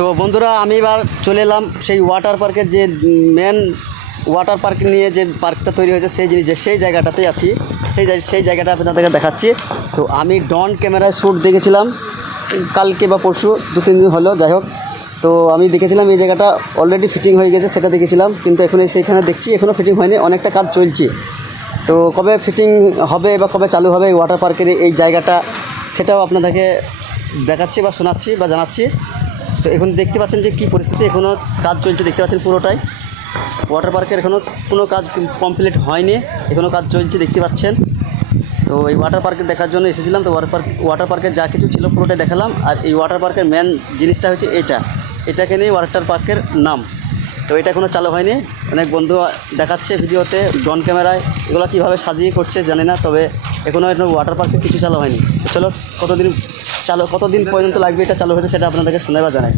তো বন্ধুরা আমি এবার চলে এলাম সেই ওয়াটার পার্কের যে মেন ওয়াটার পার্ক নিয়ে যে পার্কটা তৈরি হয়েছে সেই জায়গাটাতেই আছি। সেই জায়গাটা আপনাদেরকে দেখাচ্ছি। তো আমি ড্রোন ক্যামেরায় শ্যুট দেখেছিলাম কালকে বা পরশু, 2-3 দিন হলো, যাই হোক। তো আমি দেখেছিলাম এই জায়গাটা অলরেডি ফিটিং হয়ে গেছে, সেটা দেখেছিলাম। কিন্তু এখন সেইখানে দেখছি এখনও ফিটিং হয়নি, অনেকটা কাজ চলছে। তো কবে ফিটিং হবে বা কবে চালু হবে এই ওয়াটার পার্কের এই জায়গাটা, সেটাও আপনাদেরকে দেখাচ্ছি বা শোনাচ্ছি বা জানাচ্ছি। তো এখন দেখতে পাচ্ছেন যে কী পরিস্থিতি, এখনও কাজ চলছে, দেখতে পাচ্ছেন পুরোটাই। ওয়াটার পার্কের এখনও কোনো কাজ কমপ্লিট হয়নি, এখনও কাজ চলছে, দেখতে পাচ্ছেন। তো এই ওয়াটার পার্কে দেখার জন্য এসেছিলাম। তো ওয়াটার পার্কের যা কিছু ছিল পুরোটাই দেখালাম। আর এই ওয়াটার পার্কের মেন জিনিসটা হচ্ছে এটাকে নিয়ে ওয়াটার পার্কের নাম। তো এটা এখনও চালু হয়নি। অনেক বন্ধু দেখাচ্ছে ভিডিওতে ড্রোন ক্যামেরায়, এগুলো কীভাবে সাজিয়ে করছে জানি না, তবে এখনও ওয়াটার পার্কে কিছু চালু হয়নি। তো চলো কতদিন পর্যন্ত লাগবে এটা চালু হতে, সেটা আপনাদেরকে শোনাবার জানাই।